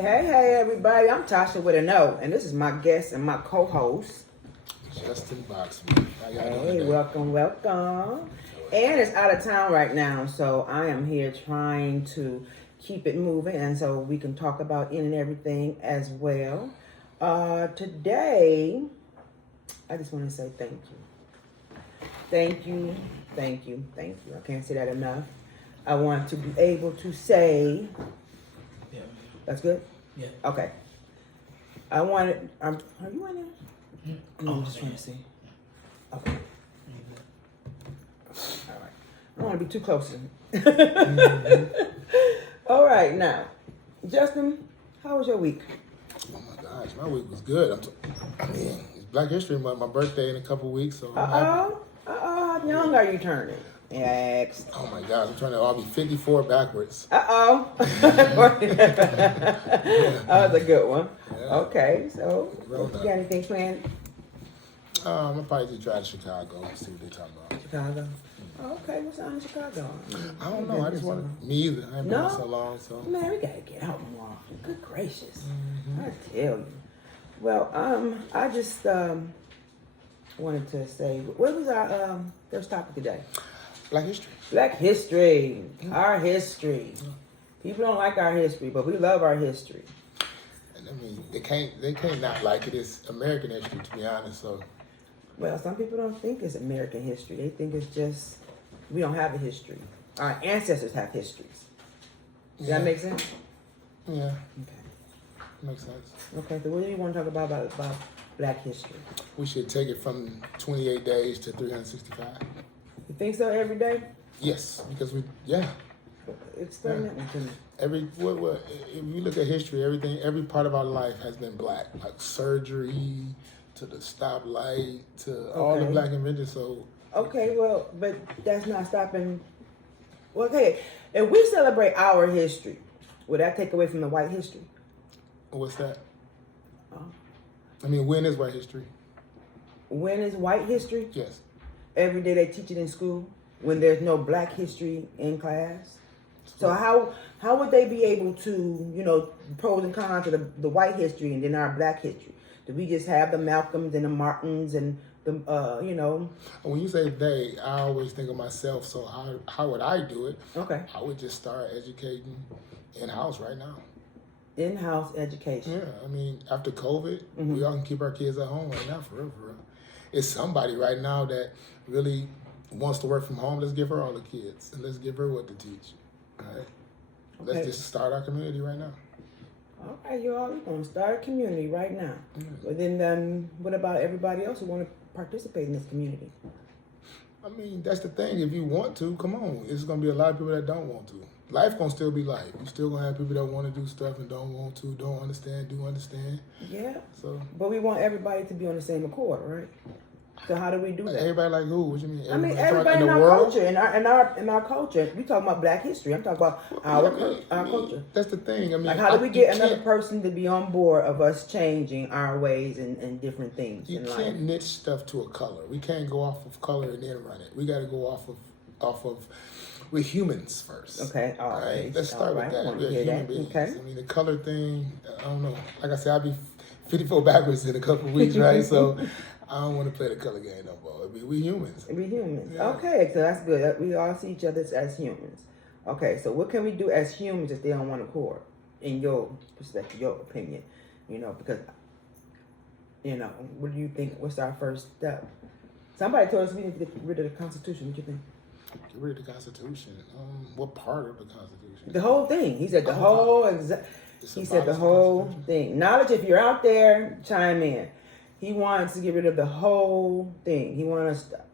Hey, everybody. I'm Tasha with an O, and this is my guest and my co-host. Justin Boxman. Hey, welcome. And it's out of town right now, so I am here trying to keep it moving, and so we can talk about in and everything as well. Today, I just want to say thank you. Thank you. I can't say that enough. I want to be able to say... Yeah. That's good? Yeah. Okay. I wanted... are you in there? I'm just trying to see. Okay. All right. I don't want to be too close to him. All right, now. Justin, how was your week? Oh my gosh, my week was good. It's Black History Month, my birthday in a couple weeks, so I'm happy. How young are you turning? Yes. Oh my gosh, I'll be 54 backwards. That was a good one. Yeah. Okay, so Well you done. got anything planned? I'll probably just drive to Chicago and see what they're talking about. Chicago. Okay, what's out in Chicago? I don't know, I just want to, me either. I haven't been No? there so long, so. Man, we gotta get out more often. Good gracious. I tell you. Well, I just wanted to say, what was our first topic today? Black History. Black history. Our history. People don't like our history, but we love our history. And I mean, they can't not like it. It's American history, to be honest, so. Well, some people don't think it's American history. They think it's just, we don't have a history. Our ancestors have histories. Does that make sense? Yeah, Okay. makes sense. Okay, so what do you want to talk about Black history? We should take it from 28 days to 365. You think so every day? Yes, because Explain that one to me. if you look at history, every part of our life has been black, like surgery to the stoplight to all the Okay. black inventions. So Okay, well, but that's not stopping. Well, okay, if we celebrate our history, would that take away from the white history? what's that? Oh. I mean, when is white history? When is white history? Yes. Every day they teach it in school. When there's no black history in class. So how would they be able to, pros and cons of the white history and then our black history? Do we just have the Malcolms and the Martins and the When you say they, I always think of myself. So how would I do it? Okay. I would just start educating in house right now. In-house education. Yeah, I mean, after COVID, we all can keep our kids at home right now, for real. It's somebody right now that really wants to work from home. Let's give her all the kids, and let's give her what to teach. All right? Okay. Let's just start our community right now. All right, you all, we're going to start a community right now. But then what about everybody else who want to participate in this community? I mean, that's the thing. If you want to, come on. It's going to be a lot of people that don't want to. Life going to still be life. You still going to have people that want to do stuff and don't want to, don't understand, do understand. Yeah. So, But we want everybody to be on the same accord, right? So how do we do that? everybody like who? What you mean? I mean, in everybody in the our world? culture, in our culture. We talking about Black history. I'm talking about our culture. That's the thing. I mean, Like, how do we get you another can't- person to be on board of us changing our ways and different things You in life? can't niche stuff to a color. We can't go off of color and then run it. We got to go off of we're humans first. Okay, all right. Let's start All with right, I that. wanna We're hear human that. beings. Okay. I mean, the color thing, I don't know. Like I said, I'll be 54 backwards in a couple of weeks, right? So I don't want to play the color game no more. I mean, we're humans. We humans. Yeah. Okay, so that's good. We all see each other as humans. Okay, so what can we do as humans if they don't want to accord? In your perspective, your opinion, because, what do you think? What's our first step? Somebody told us we need to get rid of the Constitution. What do you think? Get rid of the Constitution. What part of the Constitution? The whole thing. He said the whole. He said the whole thing. Knowledge. If you're out there, chime in. He wants to get rid of the whole thing. He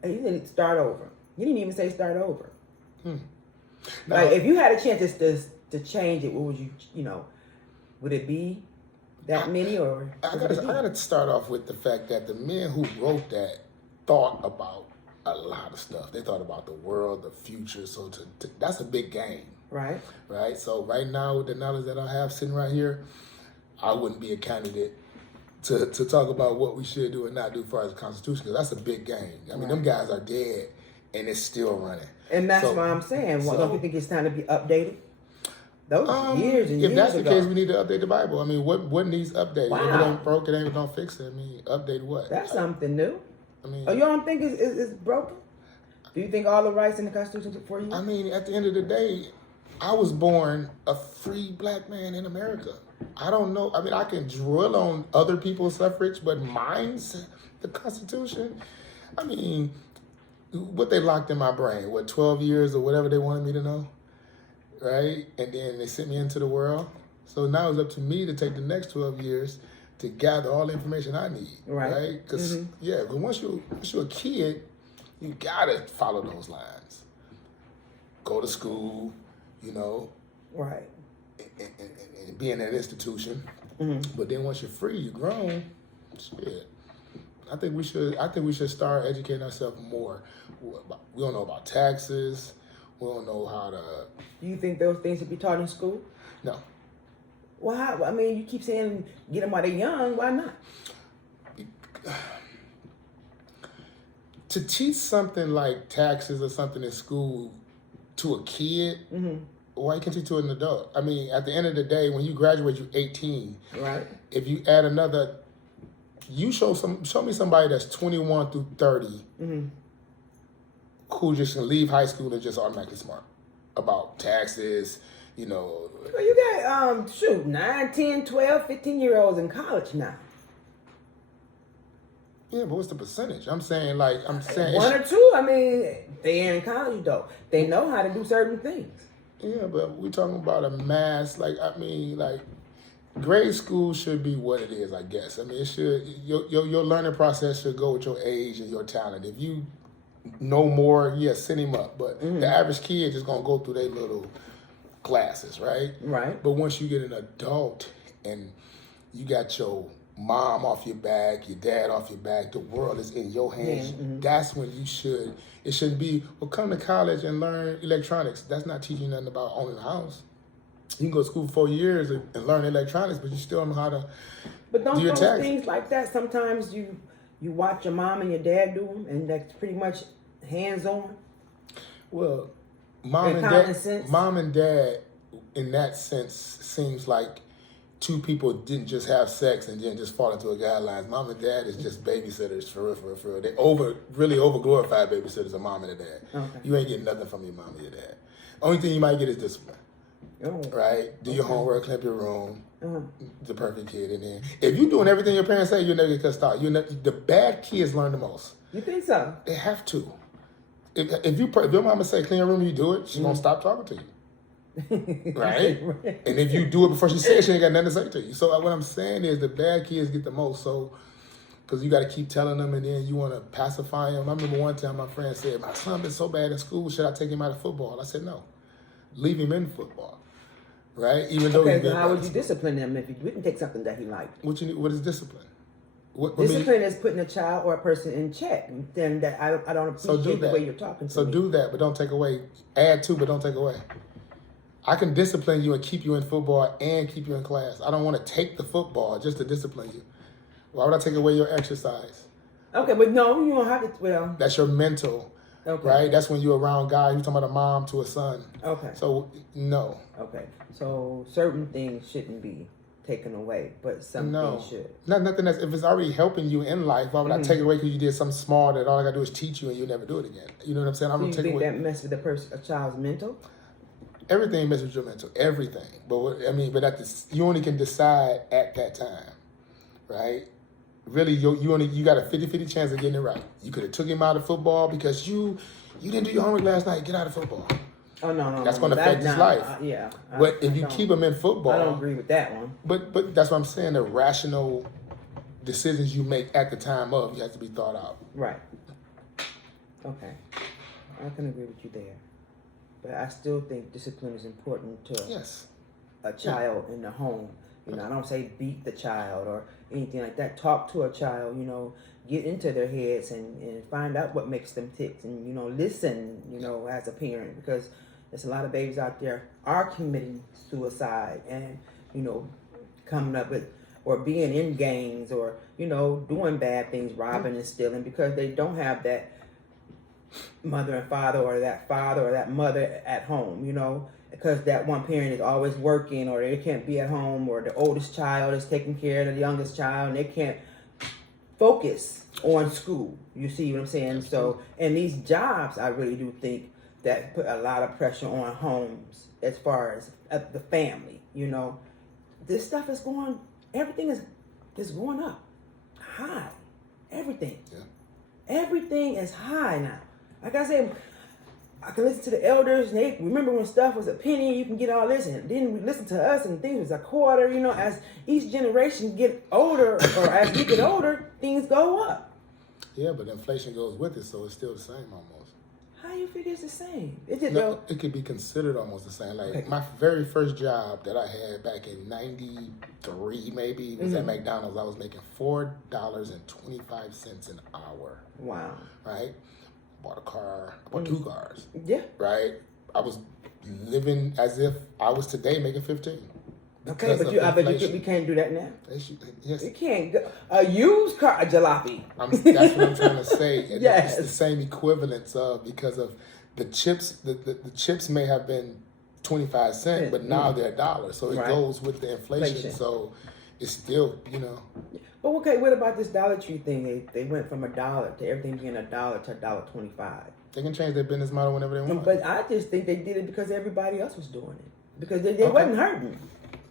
didn't start over. He didn't even say start over. Now, Like, if you had a chance to change it, what would you, would it be that many or? I gotta start off with the fact that the men who wrote that thought about a lot of stuff. They thought about the world, the future. So that's a big game. Right. Right? So right now, with the knowledge that I have sitting right here, I wouldn't be a candidate to talk about what we should do and not do as far as the Constitution, because that's a big game. I mean, them guys are dead, and it's still running. And that's why I'm saying, don't you think it's time to be updated? Those years and years If that's the ago. case, we need to update the Bible. I mean, what needs updating? If it Wow. ain't broke, it ain't, don't fix it. I mean, update what? That's something new. I mean, Oh, you don't think it's broken? Do you think all the rights in the Constitution are for you? I mean, at the end of the day, I was born a free black man in America. I don't know. I mean, I can drill on other people's suffrage, but mine's the Constitution. I mean, what they locked in my brain, 12 years or whatever they wanted me to know, right? And then they sent me into the world. So now it's up to me to take the next 12 years to gather all the information I need, right? Because, but once you're a kid, you got to follow those lines. Go to school, Right. and be in that institution. But then once you're free, you're grown, shit. I think we should start educating ourselves more. We don't know about taxes. We don't know how to. Do you think those things should be taught in school? No. Well, how, I mean, you keep saying get them while they're young. Why not? To teach something like taxes or something in school to a kid, why can't you to an adult? I mean, at the end of the day, when you graduate, you're 18. Right. If you add another, show me somebody that's 21 through 30 who just can leave high school and just automatically smart about taxes, Well, you got 9, 10, 12, 15-year-olds in college now. Yeah, but what's the percentage? I'm saying 1 or 2. I mean, they're in college though. They know how to do certain things. Yeah, but we're talking about a mass. Grade school should be what it is, I guess. I mean, it should. Your learning process should go with your age and your talent. If you know more, send him up. But the average kid is gonna go through their little classes, right? Right. But once you get an adult and you got your mom off your back, your dad off your back, the world is in your hands. That's when it shouldn't be, come to college and learn electronics. That's not teaching you nothing about owning a house. You can go to school for 4 years and learn electronics, but you still don't know how to But don't do your those taxes. things like that, sometimes you watch your mom and your dad do them, and that's pretty much hands-on? Well, mom and dad, in that sense, seems like two people didn't just have sex and then just fall into a guidelines. Mom and dad is just babysitters for real. They really over glorified babysitters of mom and dad. Okay. You ain't getting nothing from your mom or your dad. Only thing you might get is discipline. Right? Do your homework, clean up your room. The perfect kid. And then if you're doing everything your parents say, you'll never get cussed out. The bad kids learn the most. You think so? They have to. If your mama say clean your room, you do it, she's gonna stop talking to you. Right? And if you do it before she says, she ain't got nothing to say to you. So what I'm saying is the bad kids get the most. So, because you got to keep telling them, and then you want to pacify them. I remember one time my friend said, my son been so bad in school, should I take him out of football? I said, no. Leave him in football. Right? Even though so how would you discipline him if you didn't take something that he liked? What is discipline? Discipline is putting a child or a person in check. Then that I don't appreciate the way you're talking to me. So do that, but don't take away. Add to, but don't take away. I can discipline you and keep you in football and keep you in class. I don't want to take the football just to discipline you. Why would I take away your exercise? Okay, but no, you don't have to. Well, that's your mental, right? That's when you're around God. You're talking about a mom to a son. Okay. So no. Okay. So certain things shouldn't be taken away, but some things should. Nothing that's, if it's already helping you in life, why would I take it away because you did something small that all I gotta do is teach you and you'll never do it again? You know what I'm saying? Do you think that messes with a child's mental? Everything messes with your mental, everything. But you only can decide at that time, right? Really, you got a 50-50 chance of getting it right. You could have took him out of football because you didn't do your homework last night. Get out of football. Oh no, that's going to affect his life. But if you keep him in football, I don't agree with that one. But that's what I'm saying. The rational decisions you make at the time of, you have to be thought out. Right. Okay, I can agree with you there. But I still think discipline is important to a child in the home. I don't say beat the child or anything like that. Talk to a child, get into their heads and find out what makes them tick and, listen, as a parent, because there's a lot of babies out there are committing suicide and, coming up with or being in gangs or, doing bad things, robbing and stealing because they don't have that mother and father or that mother at home, you know, because that one parent is always working or they can't be at home or the oldest child is taking care of the youngest child and they can't focus on school. You see what I'm saying? So, and these jobs, I really do think that put a lot of pressure on homes as far as the family, you know. This stuff is going, everything is going up high. Everything. Yeah. Everything is high now. Like I said, I can listen to the elders, and they remember when stuff was a penny, you can get all this, and then we listen to us, and things was a quarter. You know, as each generation get older, or as we get older, things go up. Yeah, but inflation goes with it, so it's still the same almost. How you figure it's the same? Is it No, it could be considered almost the same. Like my very first job that I had back in '93, maybe was at McDonald's. I was making $4.25 an hour. Wow. Right. Bought a car. I bought 2 cars. Yeah. Right. I was living as if I was today making 15. Okay, but we can't do that now. Yes. You can't go, a used car, a jalopy. That's what I'm trying to say. Yes. It's the same equivalence of because of the chips. The chips may have been 25 cents, but now they're $1. So it goes with the inflation. So it's still, you know. But okay, what about this Dollar Tree thing? They went from $1 to everything being $1 to $1.25. They can change their business model whenever they want. But I just think they did it because everybody else was doing it. Because they wasn't hurting.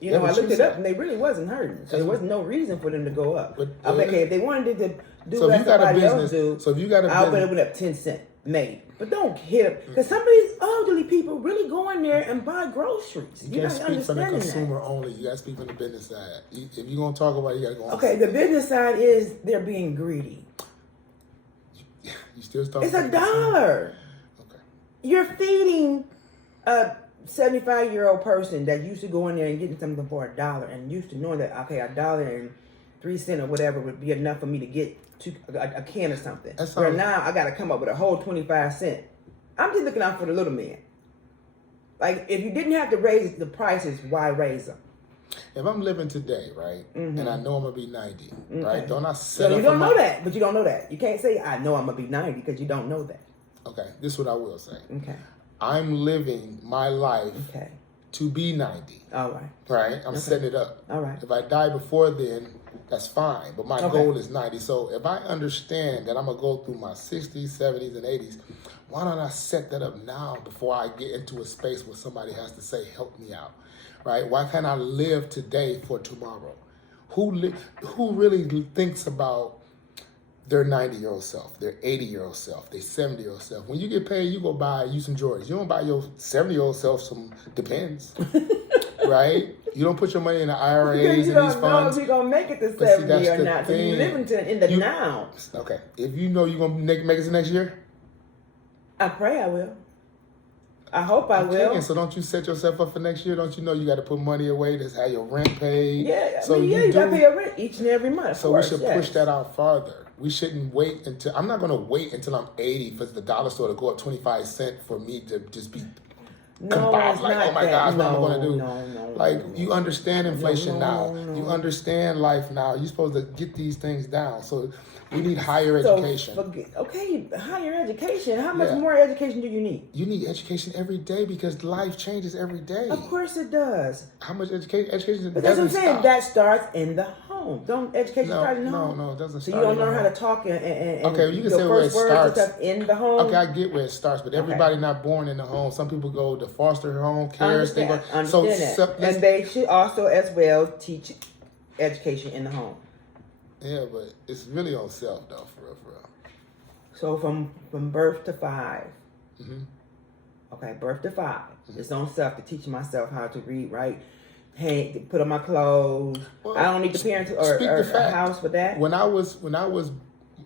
You know, I looked it up and they really wasn't hurting. So there was no reason for them to go up. But okay, if they wanted to do what somebody else do, so if you got a I'll bet it went up 10 cents, maybe. But don't hit them. Because some of these elderly people really go in there and buy groceries. You can't speak from the consumer only. You got to speak from the business side. If you're going to talk about it, you got to go on. Okay, the business side is they're being greedy. You still talking It's $1. Okay. You're feeding a 75-year-old person that used to go in there and getting something for $1 and used to knowing that, okay, $1.03 or whatever would be enough for me to get to a can of something. Where now I got to come up with a whole 25 cents. I'm just looking out for the little man. Like, if you didn't have to raise the prices, why raise them? If I'm living today, right, and I know I'm going to be 90, right, don't I set So up you don't know that, but you don't know that. You can't say, I know I'm going to be 90 because you don't know that. Okay, this is what I will say. Okay. I'm living my life to be 90. All right. Right? I'm setting it up. All right. If I die before then, that's fine. But my goal is 90. So if I understand that I'm going to go through my 60s, 70s, and 80s, why don't I set that up now before I get into a space where somebody has to say, help me out? Right? Why can't I live today for tomorrow? Who really thinks about their 90-year-old self, their 80-year-old self, their 70-year-old self? When you get paid, you go buy you some Jordans. You don't buy your 70-year-old self some Depends, right? You don't put your money in the IRAs and these funds. You don't know if you're going to make it to 70 or not. So you live in the now. Okay. If you know you're going to make it to next year? I pray I will. I hope I will. So don't you set yourself up for next year? Don't you know you got to put money away to have your rent paid? Yeah, you got to pay your rent each and every month. So we should push that out farther. We shouldn't wait until, I'm not going to wait until I'm 80 for the dollar store to go up 25 cents for me to just be combined. Like, oh my gosh, what am I going to do? No, you understand inflation now. You understand life now. You're supposed to get these things down. So we need higher education. Okay, higher education. How much more education do you need? You need education every day because life changes every day. Of course it does. How much education? But that's what I'm saying. That starts in the home. Don't education start in the home? No, it doesn't start. So you don't learn how to talk and okay, you can say where it starts in the home. Okay, I get where it starts, but everybody not born in the home. Some people go to foster home, cares. Understand that. And they should also as well teach education in the home. Yeah, but it's really on self though, for real. So from birth to 5. Okay, birth to 5. It's on self to teach myself how to read, write, hang, to put on my clothes. Well, I don't need the parents or a house for that. When I was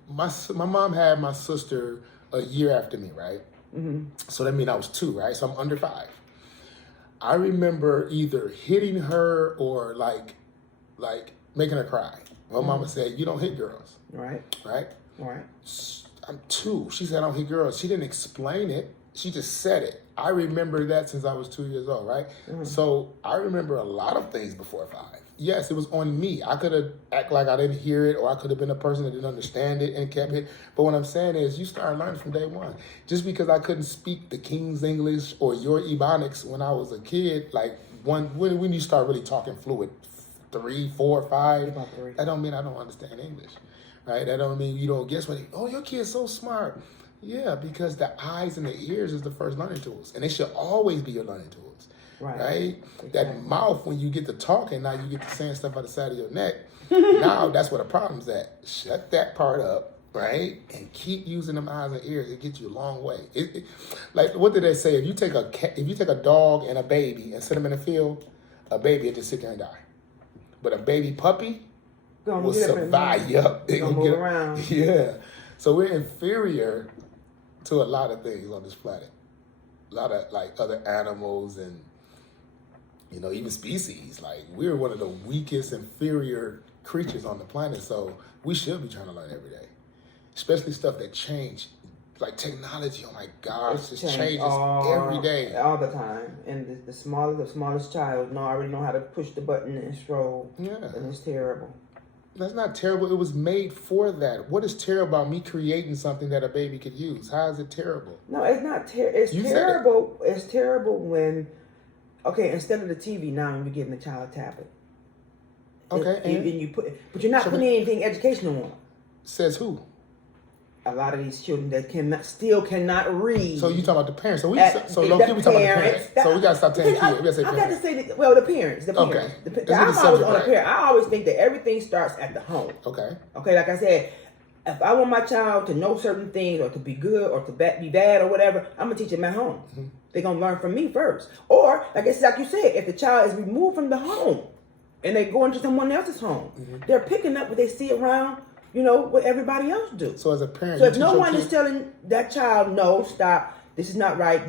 my mom had my sister a year after me, right? So that means I was 2, right? So I'm under 5. I remember either hitting her or like making her cry. My mama said, "You don't hit girls." Right. I'm 2. She said, "I don't hit girls." She didn't explain it. She just said it. I remember that since I was 2 years old, right? So I remember a lot of things before 5. yes, it was on me. I could have act like I didn't hear it, or I could have been a person that didn't understand it and kept it. But what I'm saying is, you start learning from day one. Just because I couldn't speak the King's English or your Ebonics when I was a kid, like when you start really talking fluid, 3, 4, 5, About 3. that don't mean I don't understand English, right? That don't mean you don't guess what. Oh, your kid's so smart. Yeah, because the eyes and the ears is the first learning tools, and it should always be your learning tools. Right? Exactly. That mouth, when you get to talking, now you get to saying stuff out the side of your neck. Now that's where the problem's at. Shut that part up, right? And keep using them eyes and ears. It gets you a long way. Like, what did they say? If you take a dog and a baby and sit them in a field, a baby will just sit there and die. But a baby puppy will survive. Yup. They're gonna move around. Yeah. So we're inferior to a lot of things on this planet. A lot of like other animals and even species. Like, we're one of the weakest, inferior creatures on the planet. So we should be trying to learn every day, especially stuff that change, like technology. Oh my gosh, it changes every day, all the time. And the smallest child already know how to push the button and stroll. Yeah, and it's terrible. That's not terrible. It was made for that. What is terrible about me creating something that a baby could use? How is it terrible? No, it's not terrible. It's terrible. It's terrible when, instead of the TV, now you're giving the child a tablet. Okay, and you but you're not putting anything educational on. Says who? A lot of these children that cannot read. So you talking about the parents? So we talking about the parents. So we gotta stop saying kids. We gotta say parents. I got to say the parents. Okay. I'm always on the parent. I always think that everything starts at the home. Okay. Okay, like I said, if I want my child to know certain things or to be good or to be bad or whatever, I'm gonna teach them at home. Mm-hmm. They're gonna learn from me first. Or like you said, if the child is removed from the home and they go into someone else's home, they're picking up what they see around. What everybody else do. So as a parent, if no one is telling that child, no, stop, this is not right,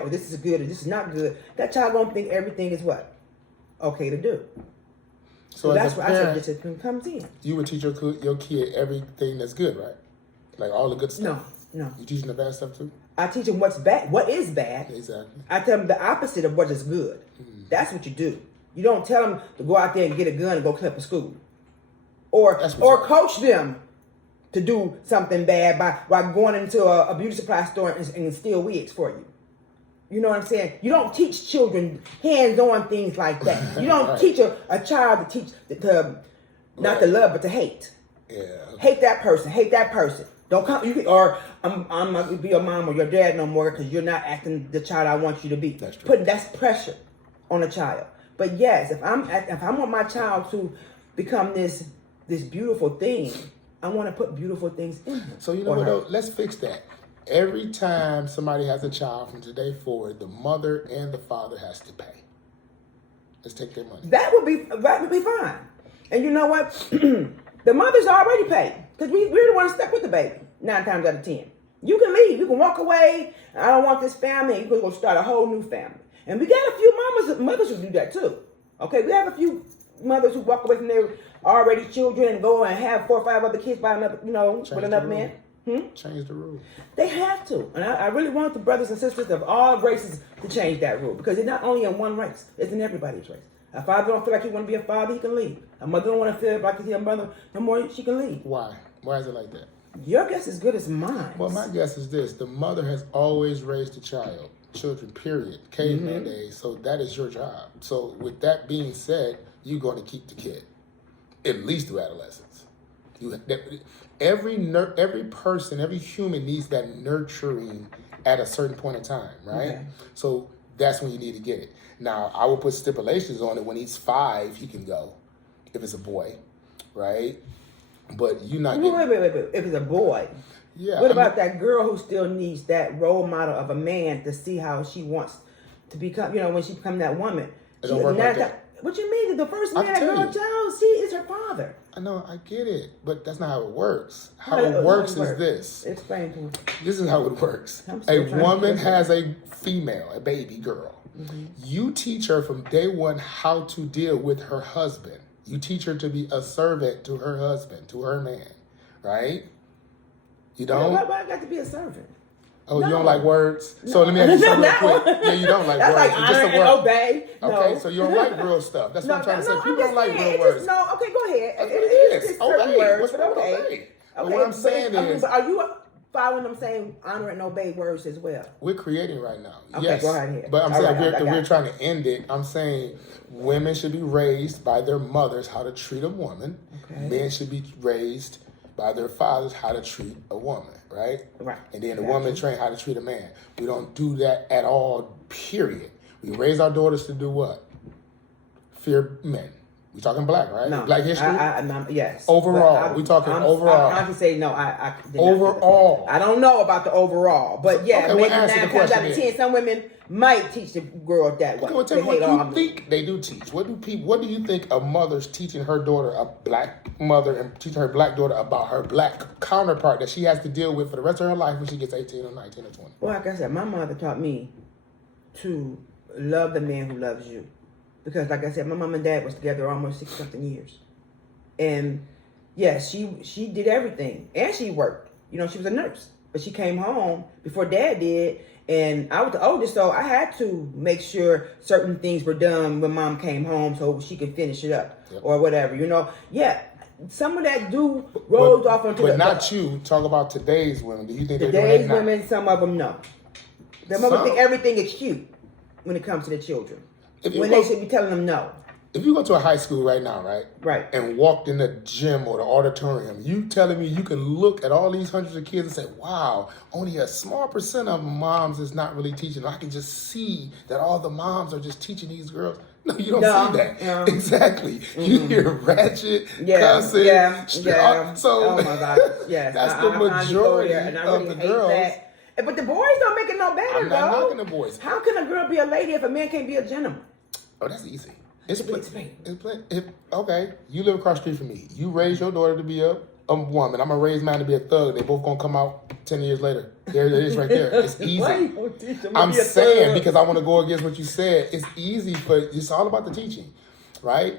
or this is good, or this is not good, that child gonna think everything is what? Okay to do. So that's where I said discipline comes in. You would teach your kid everything that's good, right? Like all the good stuff? No. You teaching the bad stuff too? I teach them what's bad, what is bad. Exactly. I tell them the opposite of what is good. Mm-hmm. That's what you do. You don't tell them to go out there and get a gun and go clip a school. Or coach them to do something bad by going into a beauty supply store and steal wigs for you. You know what I'm saying? You don't teach children hands-on things like that. You don't teach a child to teach not to love but to hate. Yeah. Hate that person. Don't come. I'm not gonna be your mom or your dad no more because you're not acting the child I want you to be. That's true. That's pressure on a child. But yes, if I want my child to become this beautiful thing, I want to put beautiful things in him. So what though? Let's fix that. Every time somebody has a child from today forward, the mother and the father has to pay. Let's take their money. That would be fine. And you know what? The mother's already paid because we really want to stuck with the baby 9 times out of 10. You can leave. You can walk away. I don't want this family. And you're going to start a whole new family. And we got a few mothers who do that too. Okay, we have a few mothers who walk away from their already children and go and have 4 or 5 other kids by another, with another man. Change the rule. They have to. And I really want the brothers and sisters of all races to change that rule because it's not only in one race, it's in everybody's race. A father don't feel like he want to be a father, he can leave. A mother don't want to feel like he's a mother no more, she can leave. Why? Why is it like that? Your guess is good as mine. Well, my guess is this. The mother has always raised children, period. Caveman days. So that is your job. So with that being said, you're going to keep the kid. At least through adolescence. Every person, every human needs that nurturing at a certain point in time, right? Okay. So that's when you need to get it. Now, I will put stipulations on it. When he's 5, he can go, if it's a boy, right? But you're not getting... Wait. If it's a boy, what about that girl who still needs that role model of a man to see how she wants to become, when she becomes that woman? It don't work like that. What you mean? The first man that girl child is her father. I know, I get it, but that's not how it works. How it works is this. Explain to me. This is how it works. A woman has a female, a baby girl. Mm-hmm. You teach her from day one how to deal with her husband. You teach her to be a servant to her husband, to her man, right? You don't? Why I got to be a servant? Oh, No. you don't like words? No. So let me ask you something real That quick. one. Yeah, you don't like That's words. like It's just honor a word. and obey. No. Okay, so you don't like real stuff. That's what I'm trying to say. People don't like real It's words. just, no, okay, go ahead. That's what it It's is. just certain Obey. words, What's but wrong with okay. obey? But Okay, what I'm saying is, but are you following them same honor and obey words as well? we're creating right now. Okay, Yes. go ahead. But I'm All saying right, we're trying to end it. I'm saying women should be raised by their mothers how to treat a woman. Okay. Men should be raised by their fathers how to treat a woman, right? Right. And then the woman trained how to treat a man. We don't do that at all, period. We raise our daughters to do what? Fear men. We talking black, right? No, Black history? Yes. Overall. We talking overall. I can say no. I did not Overall. I don't know about the overall, but yeah, Okay, maybe well, answer 9 the times out question of then. 10, some women might teach the girl that way. Okay, well, tell me They hate all what you men. think they do teach. What do you think a mother's teaching her daughter, a black mother, and teaching her black daughter about her black counterpart that she has to deal with for the rest of her life when she gets 18 or 19 or 20? Well, like I said, my mother taught me to love the man who loves you. Because, like I said, my mom and dad was together almost 60-something years. And, yes, she did everything. And she worked. You know, she was a nurse. But she came home before dad did. And I was the oldest, so I had to make sure certain things were done when mom came home so she could finish it up. Yep. Or whatever, you know. Yeah, some of that rolls off onto But not you. Talk about today's women. Do you think they're doing today's that now? women, some of them, no. Some of them think everything is cute when it comes to the children. When they should be telling them no. If you go to a high school right now, right? Right. And walked in the gym or the auditorium, you telling me you can look at all these hundreds of kids and say, wow, only a small percent of moms is not really teaching. I can just see that all the moms are just teaching these girls. No, you don't see that. No. Exactly. Mm-hmm. You hear ratchet, cussing. Yeah. So, oh my God. Yes. That's the majority and I of really the hate girls. That. But the boys don't make it no better, I'm not though. knocking the boys. How can a girl be a lady if a man can't be a gentleman? Oh, that's easy. Okay, you live across the street from me. You raise your daughter to be a woman. I'm going to raise mine to be a thug. They both going to come out 10 years later. There it is right there. It's easy. I'm saying, because I want to go against what you said, it's easy, but it's all about the teaching, right?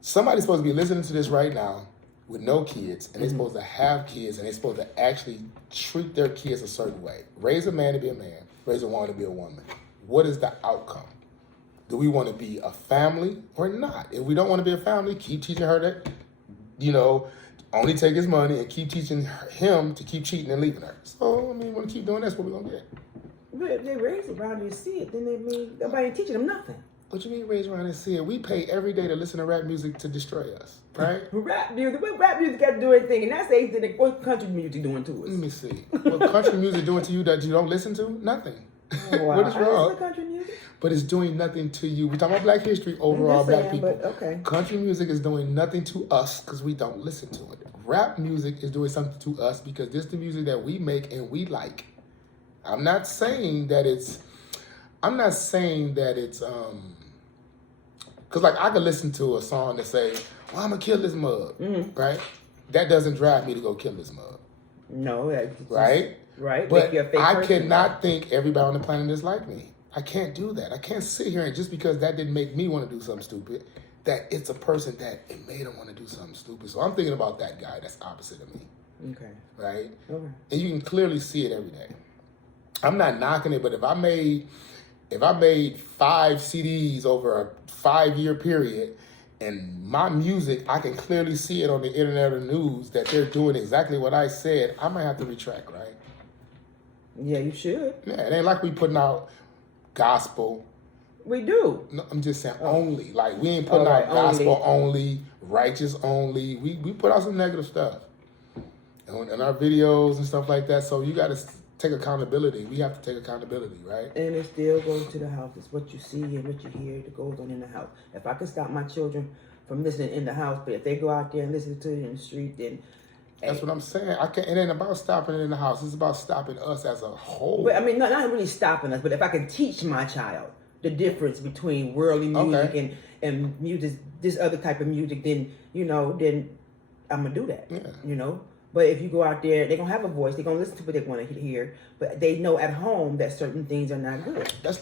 Somebody's supposed to be listening to this right now with no kids, and they're supposed to have kids, and they're supposed to actually treat their kids a certain way. Raise a man to be a man. Raise a woman to be a woman. What is the outcome? Do we want to be a family or not? If we don't want to be a family, keep teaching her that, you know, only take his money and keep teaching him to keep cheating and leaving her. So, I mean, want to keep doing this, what we going to get? But if they raise around and see it, then they mean nobody teaching them nothing. What you mean raise around and see it? We pay every day to listen to rap music to destroy us, right? Rap music got to do anything, and that's what country music doing to us. Let me see. What country music doing to you that you don't listen to? Nothing. Oh, wow. What is wrong? Country music? But it's doing nothing to you. We're talking about black history, overall black people. But okay. Country music is doing nothing to us because we don't listen to it. Rap music is doing something to us because this is the music that we make and we like. I'm not saying that it's because like I could listen to a song that say, well, I'm gonna kill this mug, right? That doesn't drive me to go kill this mug. No, right? Right. But I cannot think everybody on the planet is like me. I can't do that. I can't sit here and just because that didn't make me want to do something stupid, that it's a person that it made them want to do something stupid. So I'm thinking about that guy that's opposite of me. Okay. Right? Okay. And you can clearly see it every day. I'm not knocking it, but if I made 5 CDs over a 5-year period, and my music, I can clearly see it on the internet or news that they're doing exactly what I said, I might have to retract, right? Yeah, you should. Yeah, it ain't like we putting out gospel. We do. No, I'm just saying only. Like, we ain't putting out gospel only, righteous only. We put out some negative stuff in our videos and stuff like that. So you got to take accountability. We have to take accountability, right? And it still goes to the house. It's what you see and what you hear that goes on in the house. If I can stop my children from listening in the house, but if they go out there and listen to it in the street, then that's what I'm saying. It ain't about stopping it in the house. It's about stopping us as a whole. But I mean, not really stopping us, but if I can teach my child the difference between worldly music and music, this other type of music, then I'm gonna do that. Yeah. But if you go out there, they're gonna have a voice. They're gonna listen to what they want to hear, but they know at home that certain things are not good. That's